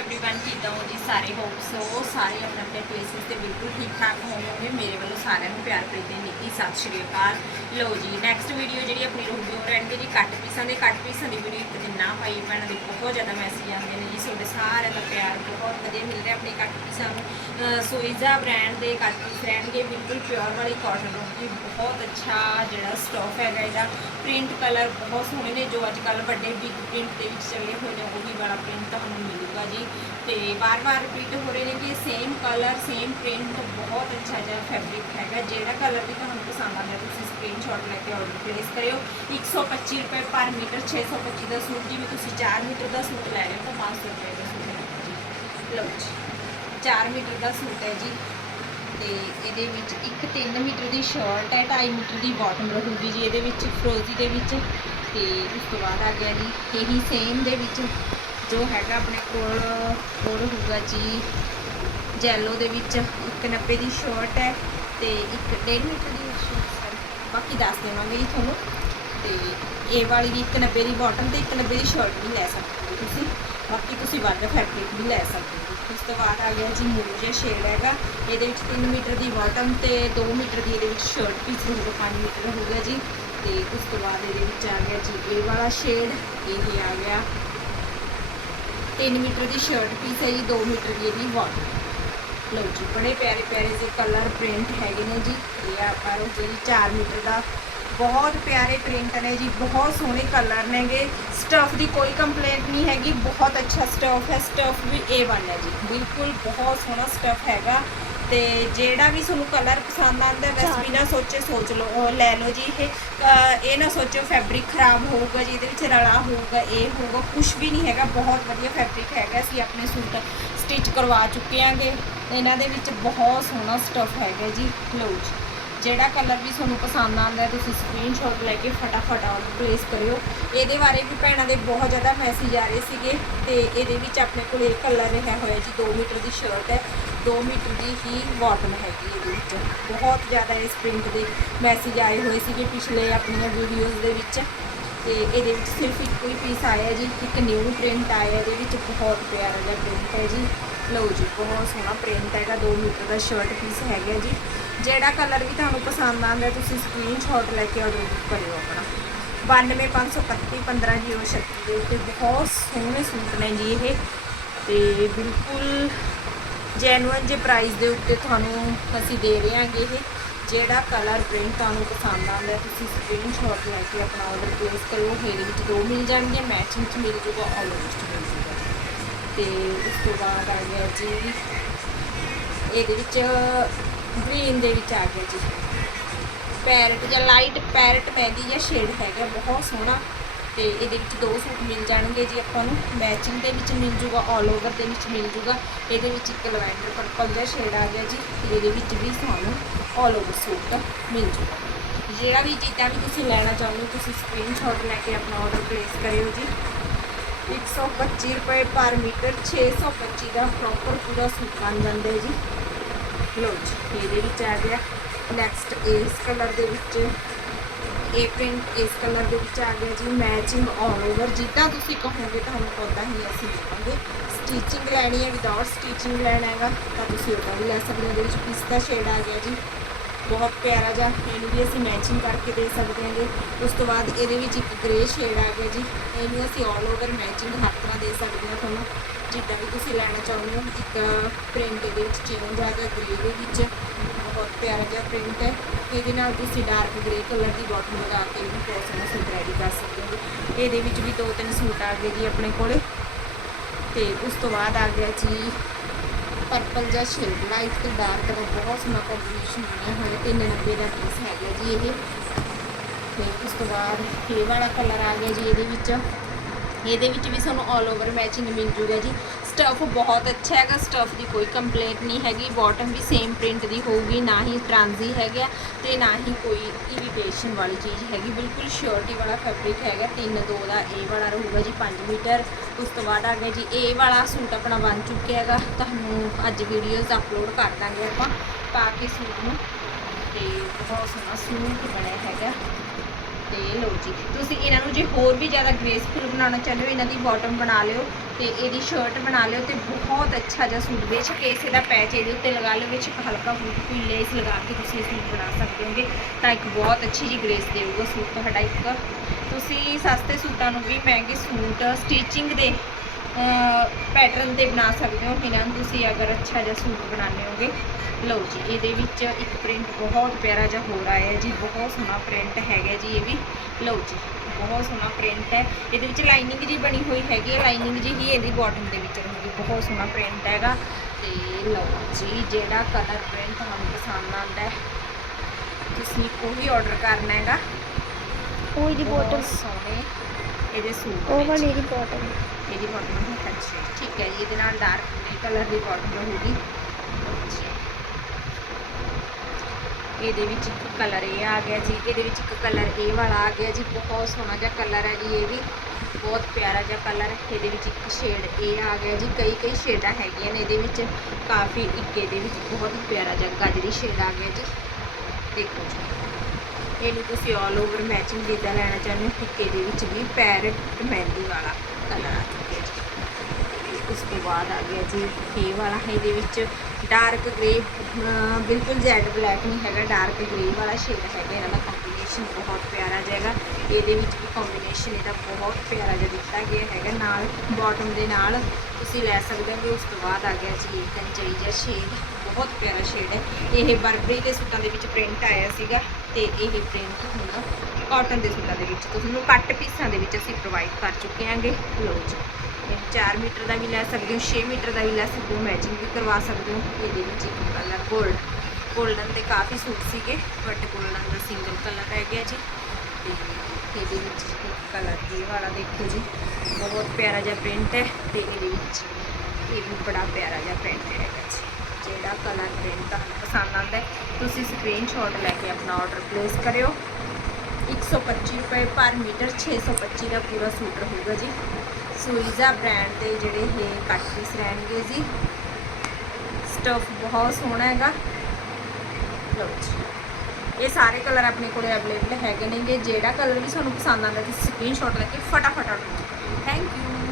Everyone ਕਿੱਦਾਂ ਹੋ ਜੀ ਸਾਰੇ ਹੋਪ ਸੋ ਸਾਰੇ ਆਪਣੇ ਆਪਣੇ ਪਲੇਸਿਸ ਤੇ ਬਿਲਕੁਲ ਠੀਕ ਠਾਕ ਹੋਵੋਗੇ ਮੇਰੇ ਵੱਲੋਂ ਸਾਰਿਆਂ ਨੂੰ ਪਿਆਰ ਭਰੀ ਤੇ ਨਿੱਕੀ ਸਤਿ ਸ਼੍ਰੀ ਅਕਾਲ ਲਓ ਜੀ ਨੈਕਸਟ ਵੀਡੀਓ ਜਿਹੜੀ ਆਪਣੀ ਰਹੂਗੀ ਉਹ ਰਹਿਣਗੇ ਜੀ ਕੱਟ ਪੀਸਾਂ ਦੇ ਕੱਟ ਪੀਸਾਂ ਦੀ ਵੀਡੀਓ ਇੱਕ ਦਿਨ ਨਾ ਪਾਈ ਭੈਣਾਂ ਦੇ ਬਹੁਤ ਜ਼ਿਆਦਾ ਮੈਸੇਜ ਆਉਂਦੇ ਨੇ ਜੀ ਤੁਹਾਡੇ ਸਾਰਿਆਂ ਦਾ ਪਿਆਰ ਬਹੁਤ ਵਧੀਆ ਮਿਲ ਰਿਹਾ ਆਪਣੇ ਕੱਟ ਪੀਸਾਂ ਨੂੰ ਸੋਈਜ਼ਾ ਬ੍ਰਾਂਡ ਦੇ ਕੱਟ ਪੀਸ ਰਹਿਣਗੇ ਬਿਲਕੁਲ ਪਿਓਰ ਵਾਲੀ ਕਾਟਨ ਰਹੂਗੀ ਬਹੁਤ ਅੱਛਾ ਜਿਹੜਾ ਸਟਾਫ ਹੈਗਾ ਇਹਦਾ ਪ੍ਰਿੰਟ ਕਲਰ ਬਹੁਤ ਸੋਹਣੇ ਨੇ ਜੋ ਅੱਜ ਕੱਲ ਵੱਡੇ ਬਿਗ ਪ੍ਰਿੰਟ ਦੇ ਵਿੱਚ ਚੱਲੇ ਹੋਏ ਨੇ ਉਹੀ ਵਾਲਾ ਪ੍ਰਿੰਟ ਤੁਹਾਨੂੰ ਮਿਲੂਗਾ ਜੀ ਤੇ ਵਾਰ-ਵਾਰ ਰਿਪੀਟ ਹੋ ਰਹੇ ਨੇ ਕਿ ਸੇਮ ਕਲਰ ਸੇਮ ਪ੍ਰਿੰਟ ਬਹੁਤ ਅੱਛਾ ਜਿਹਾ ਫੈਬਰਿਕ ਹੈਗਾ। ਜਿਹੜਾ ਕਲਰ ਵੀ ਤੁਹਾਨੂੰ ਪਸੰਦ ਆਉਂਦਾ, ਤੁਸੀਂ ਸਕਰੀਨਸ਼ਾਟ ਲੈ ਕੇ ਆਰਡਰ ਪਲੇਸ ਕਰਿਓ। 125 ਰੁਪਏ ਪਰ ਮੀਟਰ 625 ਦਾ ਸੂਟ, ਜਿਵੇਂ ਤੁਸੀਂ 4 ਮੀਟਰ ਦਾ ਸੂਟ ਲੈ ਰਹੇ ਹੋ, ਤਾਂ 500 ਰੁਪਏ ਦਾ ਸੂਟ ਹੈ ਜੀ। ਲਓ ਜੀ 4 ਮੀਟਰ ਦਾ ਸੂਟ ਹੈ ਜੀ। ਤੇ ਇਹਦੇ ਵਿੱਚ ਇੱਕ 3 ਮੀਟਰ ਦੀ ਸ਼ਰਟ ਹੈ 2.5 ਮੀਟਰ ਦੀ ਬਾਟਮ ਰਹੂਗੀ ਜੀ ਇਹਦੇ ਵਿੱਚ ਫਰੋਜ਼ੀ ਦੇ ਵਿੱਚ। ਤੇ ਉਸ ਤੋਂ ਬਾਅਦ ਆ ਗਿਆ ਜੀ, ਇਹੀ ਸੇਮ ਦੇ ਵਿੱਚ। ਜੋ ਹੈਗਾ ਆਪਣੇ ਕੋਲ, ਹੋਰ ਹੋਊਗਾ ਜੀ। ਜੈਲੋ ਦੇ ਵਿੱਚ 190 ਦੀ ਸ਼ਰਟ ਹੈ ਤੇ ਇੱਕ 1.5 ਮੀਟਰ ਦੀ ਸ਼ਰਟ ਬਾਕੀ ਦੱਸ ਦੇਵਾਂਗੇ ਜੀ ਤੁਹਾਨੂੰ। ਤੇ ਇਹ ਵਾਲੀ ਵੀ 190 ਦੀ ਬਾਟਮ ਤੇ 190 ਦੀ ਸ਼ਰਟ ਵੀ ਲੈ ਸਕਦੇ ਹੋ ਤੁਸੀਂ। ਬਾਕੀ ਤੁਸੀਂ ਵੱਧ ਫੈਬਰਿਕ ਵੀ ਲੈ ਸਕਦੇ ਹੋ। ਉਸ ਤੋਂ ਬਾਅਦ ਆ ਗਿਆ ਜੀ ਮੂਲ ਜਿਹਾ ਸ਼ੇਡ ਹੈਗਾ। ਇਹਦੇ ਵਿੱਚ 3 ਮੀਟਰ ਦੀ ਬਾਟਮ ਤੇ 2 ਮੀਟਰ ਦੀ ਇਹਦੇ ਵਿੱਚ ਸ਼ਰਟ ਪੀਸ ਹੋਊਗਾ 5 ਮੀਟਰ ਹੋਊਗਾ ਜੀ। ਤੇ ਉਸ ਤੋਂ ਬਾਅਦ ਇਹਦੇ ਵਿੱਚ ਆ ਗਿਆ ਜੀ ਇਹ ਵਾਲਾ ਸ਼ੇਡ ਇਹ ਆ ਗਿਆ 3 ਮੀਟਰ ਦੀ ਸ਼ਰਟ ਪੀਸ ਹੈ ਜੀ 2 ਮੀਟਰ ਦੀ ਇਹਦੀ ਬਾਟਮ ਲਓ ਜੀ, ਬੜੇ ਪਿਆਰੇ ਪਿਆਰੇ ਜਿਹੇ ਕਲਰ ਪ੍ਰਿੰਟ ਹੈਗੇ ਨੇ ਜੀ, ਇਹ ਆਪਾਂ ਨੂੰ ਜਿਹੜੀ 4 ਮੀਟਰ ਦਾ ਬਹੁਤ ਪਿਆਰੇ ਪ੍ਰਿੰਟ ਨੇ ਜੀ, ਬਹੁਤ ਸੋਹਣੇ ਕਲਰ ਨੇਗੇ। ਸਟਫ ਦੀ ਕੋਈ ਕੰਪਲੇਂਟ ਨਹੀਂ ਹੈਗੀ, ਬਹੁਤ ਅੱਛਾ ਸਟਫ ਹੈ ਸਟਫ ਵੀ A1 ਹੈ ਜੀ। ਬਿਲਕੁਲ ਬਹੁਤ ਸੋਹਣਾ ਸਟਫ ਹੈਗਾ। ਤੇ ਜਿਹੜਾ ਵੀ ਤੁਹਾਨੂੰ ਕਲਰ ਪਸੰਦ ਆਉਂਦਾ ਹੈ, ਬਸ ਬਿਨਾ ਸੋਚੇ ਸੋਚ ਲਓ ਉਹ ਲੈ ਲਓ ਜੀ। ਇਹ ਇਹ ਨਾ ਸੋਚੋ ਫੈਬਰਿਕ ਖਰਾਬ ਹੋਊਗਾ ਜੀ ਇਹਦੇ ਵਿੱਚ ਰਲਾ ਹੋਊਗਾ ਇਹ ਹੋਊਗਾ ਕੁਝ ਵੀ ਨਹੀਂ ਹੈਗਾ। ਬਹੁਤ ਵਧੀਆ ਫੈਬਰਿਕ ਹੈਗਾ ਅਸੀਂ ਆਪਣੇ ਸੂਟ ਸਟਿਚ ਕਰਵਾ ਚੁੱਕੇ ਆਂਗੇ। ਇਹਨਾਂ ਦੇ ਵਿੱਚ ਬਹੁਤ ਸੋਹਣਾ ਸਟਫ ਹੈਗਾ ਜੀ। ਲਓ ਜੀ ਜਿਹੜਾ ਕਲਰ ਵੀ ਤੁਹਾਨੂੰ ਪਸੰਦ ਆਉਂਦਾ ਤੁਸੀਂ ਸਕਰੀਨਸ਼ਾਟ ਲੈ ਕੇ ਫਟਾਫਟ ਆਰਡਰ ਪਲੇਸ ਕਰਿਓ। ਇਹਦੇ ਬਾਰੇ ਵੀ ਭੈਣਾਂ ਦੇ ਬਹੁਤ ਜ਼ਿਆਦਾ ਮੈਸੇਜ ਆ ਰਹੇ ਸੀਗੇ ਤੇ ਇਹਦੇ ਵਿੱਚ ਆਪਣੇ ਕੋਲ ਇਹ ਕਲਰ ਰਿਹਾ ਹੋਇਆ ਜੀ 2 ਮੀਟਰ ਦੀ ਸ਼ਰਟ ਹੈ। 2 ਮੀਟਰ ਦੀ ਹੀ ਬਾਟਮ ਹੈਗੀ ਇਹਦੇ ਵਿੱਚ। ਬਹੁਤ ਜ਼ਿਆਦਾ ਇਸ ਪ੍ਰਿੰਟ ਦੇ ਮੈਸੇਜ ਆਏ ਹੋਏ ਸੀਗੇ ਪਿਛਲੇ ਆਪਣੀਆਂ ਵੀਡੀਓਜ਼ ਦੇ ਵਿੱਚ। ਤੇ ਇਹਦੇ ਵਿੱਚ ਸਿਰਫ ਇੱਕੋ ਹੀ ਪੀਸ ਆਇਆ ਜੀ, ਇੱਕ ਨਿਊ ਪ੍ਰਿੰਟ ਆਇਆ, ਇਹਦੇ ਵਿੱਚ ਬਹੁਤ ਪਿਆਰਾ ਜਿਹਾ ਪ੍ਰਿੰਟ ਹੈ ਜੀ। ਲਓ ਜੀ, ਬਹੁਤ ਸੋਹਣਾ ਪ੍ਰਿੰਟ ਹੈਗਾ 2 ਮੀਟਰ ਦਾ ਸ਼ਰਟ ਪੀਸ ਹੈਗਾ ਜੀ। ਜਿਹੜਾ ਕਲਰ ਵੀ ਤੁਹਾਨੂੰ ਪਸੰਦ ਆਉਂਦਾ, ਤੁਸੀਂ ਸਕਰੀਨਸ਼ਾਟ ਲੈ ਕੇ ਆਰਡਰ ਕਰਿਓ ਆਪਣਾ। 92531 15036 ਦੇ ਉੱਤੇ ਬਹੁਤ ਸੋਹਣੇ ਸੂਟ ਨੇ ਜੀ ਇਹ। ਤੇ ਬਿਲਕੁਲ ਜੈਨੂਅਨ ਜੇ ਪ੍ਰਾਈਸ ਦੇ ਉੱਤੇ ਤੁਹਾਨੂੰ ਅਸੀਂ ਦੇ ਰਹੇ ਹਾਂਗੇ ਇਹ। ਜਿਹੜਾ ਕਲਰ ਪ੍ਰਿੰਟ ਤੁਹਾਨੂੰ ਪਸੰਦ ਆਉਂਦਾ, ਤੁਸੀਂ ਸਕਰੀਨਸ਼ਾਟ ਲੈ ਕੇ ਆਪਣਾ ਆਰਡਰ ਪਲੇਸ ਕਰੋ। ਇਹਦੇ ਵਿੱਚ ਦੋ ਮਿਲ ਜਾਣਗੇ ਮੈਚਿੰਗ ਚ ਮਿਲ ਜੂਗਾ ਆਲਮੋਸਟ ਮਿਲ ਜੂਗਾ। ਤੇ ਉਸ ਤੋਂ ਬਾਅਦ ਆ ਗਿਆ ਜੀ, ਇਹਦੇ ਵਿੱਚ ਗ੍ਰੀਨ ਦੇ ਵਿੱਚ ਆ ਗਿਆ ਜੀ। ਪੈਰਟ ਜਾਂ ਲਾਈਟ ਪੈਰਟ ਮਹਿੰਦੀ ਜਾਂ ਸ਼ੇਡ ਹੈਗਾ, ਬਹੁਤ ਸੋਹਣਾ। ਤੇ ਇਹਦੇ ਵਿੱਚ ਦੋ ਸੂਟ ਮਿਲ ਜਾਣਗੇ ਜੀ ਆਪਾਂ ਨੂੰ। ਮੈਚਿੰਗ ਦੇ ਵਿੱਚ ਮਿਲ ਜੂਗਾ ਆਲ ਓਵਰ ਦੇ ਵਿੱਚ ਮਿਲ ਜੂਗਾ। ਇਹਦੇ ਵਿੱਚ ਇੱਕ ਲਵੈਂਡਰ ਪਰਪਲ ਜਿਹਾ ਸ਼ੇਡ ਆ ਗਿਆ ਜੀ ਤੇ ਇਹਦੇ ਵਿੱਚ ਵੀ ਸਾਨੂੰ ਆਲ ਓਵਰ ਸੂਟ ਮਿਲ ਜੂਗਾ। ਜਿਹੜਾ ਵੀ ਜਿੱਦਾਂ ਵੀ ਤੁਸੀਂ ਲੈਣਾ ਚਾਹੁੰਦੇ ਹੋ, ਤੁਸੀਂ ਸਕਰੀਨਸ਼ਾਟ ਲੈ ਕੇ ਆਪਣਾ ਆਰਡਰ ਪਲੇਸ ਕਰਿਓ ਜੀ। 125 ਰੁਪਏ ਪਰ ਮੀਟਰ 625 ਦਾ ਪ੍ਰੋਪਰ ਪੂਰਾ ਸੂਟ ਬਣ ਜਾਂਦਾ ਜੀ। ਲੋ ਜੀ, ਇਹਦੇ ਵਿੱਚ ਆ ਗਿਆ। ਨੈਕਸਟ ਇਸ ਕਲਰ ਦੇ ਵਿੱਚ ਇਹ ਪ੍ਰਿੰਟ ਇਸ ਕਲਰ ਦੇ ਵਿੱਚ ਆ ਗਿਆ ਜੀ ਮੈਚਿੰਗ ਆਲ ਓਵਰ ਜਿੱਦਾਂ ਤੁਸੀਂ ਕਹੋਗੇ ਤੁਹਾਨੂੰ ਉਦਾਂ ਹੀ ਅਸੀਂ ਦੇਵਾਂਗੇ ਸਟੀਚਿੰਗ ਲੈਣੀ ਹੈ ਵਿਦਆਊਟ ਸਟੀਚਿੰਗ ਲੈਣਾ ਹੈਗਾ, ਤਾਂ ਤੁਸੀਂ ਉਹਦਾ ਵੀ ਲੈ ਸਕਦੇ ਹੋ। ਇਹਦੇ ਵਿੱਚ ਪਿਸਤਾ ਸ਼ੇਡ ਆ ਗਿਆ ਜੀ। ਬਹੁਤ ਪਿਆਰਾ ਜਿਹਾ, ਇਹਨੂੰ ਵੀ ਅਸੀਂ ਮੈਚਿੰਗ ਕਰਕੇ ਦੇ ਸਕਦੇ ਹਾਂਗੇ। ਉਸ ਤੋਂ ਬਾਅਦ ਇਹਦੇ ਵਿੱਚ ਇੱਕ ਗ੍ਰੇ ਸ਼ੇਡ ਆ ਗਿਆ ਜੀ। ਇਹਨੂੰ ਅਸੀਂ ਆਲ ਓਵਰ ਮੈਚਿੰਗ ਹਰ ਤਰ੍ਹਾਂ ਦੇ ਸਕਦੇ ਹਾਂ ਤੁਹਾਨੂੰ। ਜਿੱਦਾਂ ਵੀ ਤੁਸੀਂ ਲੈਣਾ ਚਾਹੁੰਦੇ ਹੋ, ਇੱਕ ਪ੍ਰਿੰਟ ਦੇ ਵਿੱਚ ਚੇਂਜ ਆ ਗਿਆ ਗ੍ਰੇ ਦੇ ਵਿੱਚ। ਬਹੁਤ ਪਿਆਰਾ ਜਿਹਾ ਪ੍ਰਿੰਟ ਹੈ। ਇਹਦੇ ਨਾਲ ਤੁਸੀਂ ਡਾਰਕ ਗ੍ਰੇ ਕਲਰ ਦੀ ਬਾਟਮ ਲਗਾ ਕੇ ਵੀ ਬਹੁਤ ਸੋਹਣਾ ਸੂਟ ਰੈਡੀ ਕਰ ਸਕਦੇ ਹੋ। ਇਹਦੇ ਵਿੱਚ ਵੀ ਦੋ ਤਿੰਨ ਸੂਟ ਆ ਗਏ ਜੀ ਆਪਣੇ ਕੋਲੇ। ਤੇ ਉਸ ਤੋਂ ਬਾਅਦ ਆ ਗਿਆ ਜੀ ਪਰਪਲ ਜਾਂ ਸ਼ੇਡ ਲਾਈਟ ਤੇ ਡਾਰਕ ਦਾ ਬਹੁਤ ਸੋਹਣਾ ਕੰਬੀਨੇਸ਼ਨ ਬਣਿਆ ਹੋਇਆ। ਤੇ 99 ਦਾ ਪੀਸ ਹੈਗਾ ਜੀ ਇਹ। ਤੇ ਉਸ ਤੋਂ ਬਾਅਦ ਇਹ ਵਾਲਾ ਕਲਰ ਆ ਗਿਆ ਜੀ ਇਹਦੇ ਵਿੱਚ। ਇਹਦੇ ਵਿੱਚ ਵੀ ਸਾਨੂੰ 올 ਓਵਰ ਮੈਚਿੰਗ ਮਿਲ ਜੂਗਾ ਜੀ। ਸਟਫ ਬਹੁਤ ਅੱਛਾ ਹੈਗਾ ਸਟਫ ਦੀ ਕੋਈ ਕੰਪਲੇਂਟ ਨਹੀਂ ਹੈਗੀ ਬਾਟਮ ਵੀ ਸੇਮ ਪ੍ਰਿੰਟ ਦੀ ਹੋਊਗੀ, ਨਾ ਹੀ ਟ੍ਰਾਂਜ਼ੀ ਹੈਗਾ ਤੇ ਨਾ ਹੀ ਕੋਈ ਇਰੀਟੇਸ਼ਨ ਵਾਲੀ ਚੀਜ਼ ਹੈਗੀ। ਬਿਲਕੁਲ ਸ਼ਿਓਰਟੀ ਵਾਲਾ ਫੈਬਰਿਕ ਹੈਗਾ 3 2 ਦਾ ਇਹ ਵਾਲਾ ਰਹੂਗਾ ਜੀ 5 ਮੀਟਰ। ਉਸ ਤੋਂ ਬਾਅਦ ਆ ਗਿਆ ਜੀ, ਇਹ ਵਾਲਾ ਸੂਟ ਆਪਣਾ ਬਣ ਚੁੱਕਿਆ ਹੈਗਾ। ਤੁਹਾਨੂੰ ਅੱਜ ਵੀਡੀਓਜ਼ ਅਪਲੋਡ ਕਰ ਦਾਂਗੇ ਆਪਾਂ, ਪਾ ਕੇ ਸੂਟ ਨੂੰ। ਤੇ ਬਹੁਤ ਸੋਹਣਾ ਸੂਟ ਬਣਿਆ ਹੈਗਾ। ਤੇ ਲਓ ਜੀ, ਤੁਸੀਂ ਇਹਨਾਂ ਨੂੰ ਜੇ ਹੋਰ ਵੀ ਜ਼ਿਆਦਾ ਗ੍ਰੇਸਫੁਲ ਬਣਾਉਣਾ ਚਾਹੁੰਦੇ ਹੋ, ਇਹਨਾਂ ਦੀ ਬਾਟਮ ਬਣਾ ਲਿਓ ਤੇ ਇਹਦੀ ਸ਼ਰਟ ਬਣਾ ਲਿਓ ਤੇ ਬਹੁਤ ਅੱਛਾ ਜਿਹਾ ਸੂਟ ਵਿੱਚ ਕੇਸੇ ਦਾ ਪੈਚ ਇਹਦੇ ਉੱਤੇ ਲਗਾ ਲਿਓ, ਵਿੱਚ ਹਲਕਾ ਫੁੱਟ ਕੋਈ ਲੇਸ ਲਗਾ ਕੇ ਤੁਸੀਂ ਇਹ ਸੂਟ ਬਣਾ ਸਕਦੇ ਹੋਗੇ। ਤਾਂ ਇੱਕ ਬਹੁਤ ਅੱਛੀ ਜੀ ਗ੍ਰੇਸ ਦੇਊਗਾ ਸੂਟ ਤੁਹਾਡਾ ਇੱਕ। ਤੁਸੀਂ ਸਸਤੇ ਸੂਟਾਂ ਨੂੰ ਵੀ ਮਹਿੰਗੇ ਸੂਟ ਸਟਿਚਿੰਗ ਦੇ ਪੈਟਰਨ ਤੇ ਬਣਾ ਸਕਦੇ ਹੋ ਇਹਨਾਂ ਨੂੰ? ਤੁਸੀਂ ਅਗਰ ਅੱਛਾ ਜਿਹਾ ਸੂਟ ਬਣਾਉਂਦੇ ਹੋਗੇ ਲਓ ਜੀ ਇਹਦੇ ਵਿੱਚ ਇੱਕ ਪ੍ਰਿੰਟ ਬਹੁਤ ਪਿਆਰਾ ਜਿਹਾ ਹੋਰ ਆਇਆ ਜੀ ਬਹੁਤ ਸੋਹਣਾ ਪ੍ਰਿੰਟ ਹੈਗਾ ਜੀ ਇਹ ਵੀ। ਲਓ ਜੀ ਬਹੁਤ ਸੋਹਣਾ ਪ੍ਰਿੰਟ ਹੈ। ਇਹਦੇ ਵਿੱਚ ਲਾਈਨਿੰਗ ਜੀ ਬਣੀ ਹੋਈ ਹੈਗੀ ਹੈ ਲਾਈਨਿੰਗ ਜੀ ਹੀ ਇਹਦੀ ਬਾਟਮ ਦੇ ਵਿੱਚ ਰਹੂਗੀ। ਬਹੁਤ ਸੋਹਣਾ ਪ੍ਰਿੰਟ ਹੈਗਾ। ਤੇ ਲਓ ਜੀ ਜਿਹੜਾ ਕਲਰ ਪ੍ਰਿੰਟ ਤੁਹਾਨੂੰ ਪਸੰਦ ਆਉਂਦਾ ਹੈ ਤੁਸੀਂ ਉਹੀ ਆਰਡਰ ਕਰਨਾ ਹੈਗਾ। ਉਹ ਇਹਦੀ ਬੋਟਲ ਸੋਹਣੇ ਇਹਦੇ ਸੂਟ ਉਹ। ਵਾਲੀ ਇਹਦੀ ਬੋਟਲ ਇਹਦੀ ਬਾਟਮ ਹੈ ਅੱਛਾ ਠੀਕ ਹੈ ਜੀ, ਇਹਦੇ ਨਾਲ ਡਾਰਕ ਗ੍ਰੇ ਕਲਰ ਦੀ ਬਾਟਮ ਰਹੂਗੀ ਇਹਦੇ ਵਿੱਚ ਇੱਕ ਕਲਰ ਇਹ ਆ ਗਿਆ ਜੀ। ਇਹਦੇ ਵਿੱਚ ਇੱਕ ਕਲਰ ਇਹ ਵਾਲਾ ਆ ਗਿਆ ਜੀ। ਬਹੁਤ ਸੋਹਣਾ ਜਿਹਾ ਕਲਰ ਹੈ ਜੀ ਇਹ ਵੀ। ਬਹੁਤ ਪਿਆਰਾ ਜਿਹਾ ਕਲਰ ਇਹਦੇ ਵਿੱਚ ਇੱਕ ਸ਼ੇਡ ਇਹ ਆ ਗਿਆ ਜੀ। ਕਈ ਕਈ ਸ਼ੇਡਾਂ ਹੈਗੀਆਂ ਨੇ ਇਹਦੇ ਵਿੱਚ। ਕਾਫੀ ਇੱਕ ਇਹਦੇ ਵਿੱਚ ਬਹੁਤ ਪਿਆਰਾ ਜਿਹਾ ਗਾਜਰੀ ਸ਼ੇਡ ਆ ਗਿਆ ਜੀ। ਦੇਖੋ ਜੀ। ਇਹਨੂੰ ਤੁਸੀਂ ਆਲ ਓਵਰ ਮੈਚਿੰਗ ਜਿੱਦਾਂ ਲੈਣਾ ਚਾਹੁੰਦੇ ਹੋ ਟਿੱਕੇ ਦੇ ਵਿੱਚ ਵੀ ਪੈਰਟ ਮਹਿੰਦੀ ਵਾਲਾ। ਕਲਰ ਆ ਚੁੱਕਿਆ ਜੀ ਉਸ ਤੋਂ ਬਾਅਦ ਆ ਗਿਆ ਜੀ ਇਹ ਵਾਲਾ। ਹੈ ਇਹਦੇ ਵਿੱਚ ਡਾਰਕ ਗ੍ਰੇ ਬਿਲਕੁਲ ਜੈਡ ਬਲੈਕ ਨਹੀਂ ਹੈਗਾ ਡਾਰਕ ਗ੍ਰੇ ਵਾਲਾ ਸ਼ੇਡ ਹੈਗਾ। ਇਹਨਾਂ ਦਾ ਕੰਬੀਨੇਸ਼ਨ ਬਹੁਤ ਪਿਆਰਾ ਜਿਹਾ ਇਹਦੇ ਵਿੱਚ ਵੀ ਕੰਬੀਨੇਸ਼ਨ ਇਹਦਾ ਬਹੁਤ ਪਿਆਰਾ ਜਿਹਾ ਦਿੱਤਾ ਗਿਆ ਹੈਗਾ। ਨਾਲ ਬਾਟਮ ਦੇ ਨਾਲ ਤੁਸੀਂ ਲੈ ਸਕਦੇ ਹੋ। ਉਸ ਤੋਂ ਬਾਅਦ ਆ ਗਿਆ ਜੀ ਇਹ ਕੰਚਈ ਜਿਹਾ ਸ਼ੇਡ ਬਹੁਤ ਪਿਆਰਾ ਸ਼ੇਡ ਹੈ। ਇਹ ਬਰਬਰੀ ਦੇ ਸੂਟਾਂ ਦੇ ਵਿੱਚ ਪ੍ਰਿੰਟ ਆਇਆ ਸੀਗਾ ਤੇ ਇਹ ਪ੍ਰਿੰਟ ਹੁਣ ਕਾਟਨ ਦੇ ਸੂਟਾਂ ਦੇ ਵਿੱਚ ਤੁਹਾਨੂੰ ਕੱਟ ਪੀਸਾਂ ਦੇ ਵਿੱਚ ਅਸੀਂ ਪ੍ਰੋਵਾਈਡ ਕਰ ਚੁੱਕੇ ਹਾਂਗੇ। ਲਓ ਜੀ। ਸਕਦੇ ਹੋ। 4 ਮੀਟਰ ਦਾ ਵੀ ਲੈ ਸਕਦੇ ਹੋ 6 ਮੀਟਰ ਦਾ ਵੀ ਲੈ ਸਕਦੇ ਹੋ ਮੈਚਿੰਗ ਵੀ ਕਰਵਾ ਸਕਦੇ ਹੋ। ਇਹਦੇ ਵਿੱਚ ਇੱਕ ਕਲਰ 골ਡ ਗੋਲਡਨ ਤੇ ਕਾਫੀ ਸੂਟ ਸੀਗੇ ਬਟ 골ਡਨ ਦਾ ਸਿੰਗਲ ਕਲਰ ਰਹਿ ਗਿਆ ਜੀ। ਤੇ ਇਹਦੇ ਵਿੱਚ ਇੱਕ ਕਲਰ ਇਹ ਵਾਲਾ ਦੇਖੋ ਜੀ। ਬਹੁਤ ਪਿਆਰਾ ਜਿਹਾ ਪ੍ਰਿੰਟ ਹੈ ਤੇ ਇਹਦੇ ਵਿੱਚ ਇਹ ਵੀ ਬੜਾ ਪਿਆਰਾ ਜਿਹਾ ਪ੍ਰਿੰਟ ਹੈਗਾ ਜੀ। ਜਿਹੜਾ ਕਲਰ ਪ੍ਰਿੰਟ ਤੁਹਾਨੂੰ ਪਸੰਦ ਆਉਂਦਾ ਤੁਸੀਂ ਸਕਰੀਨਸ਼ਾਟ ਲੈ ਕੇ ਆਪਣਾ ਆਰਡਰ ਪਲੇਸ ਕਰਿਓ। 125 ਰੁਪਏ ਪਰ ਮੀਟਰ 625 ਦਾ ਪੂਰਾ ਸੂਟਰ ਹੋਊਗਾ ਜੀ। ਸੂਈਜ਼ਾ ਬ੍ਰਾਂਡ ਦੇ ਜਿਹੜੇ ਇਹ ਕੱਟ ਪੀਸ ਰਹਿਣਗੇ ਜੀ। ਸਟਫ ਬਹੁਤ ਸੋਹਣਾ ਹੈਗਾ। ਲਓ ਜੀ। ਇਹ ਸਾਰੇ ਕਲਰ ਆਪਣੇ ਕੋਲੇ ਅਵੇਲੇਬਲ ਹੈਗੇ ਨੇਗੇ। ਜਿਹੜਾ ਕਲਰ ਵੀ ਤੁਹਾਨੂੰ ਪਸੰਦ ਆਉਂਦਾ, ਤੁਸੀਂ ਸਕਰੀਨਸ਼ਾਟ ਲੈ ਕੇ ਫਟਾਫਟ ਆਰਡਰ ਕਰੋ। Thank you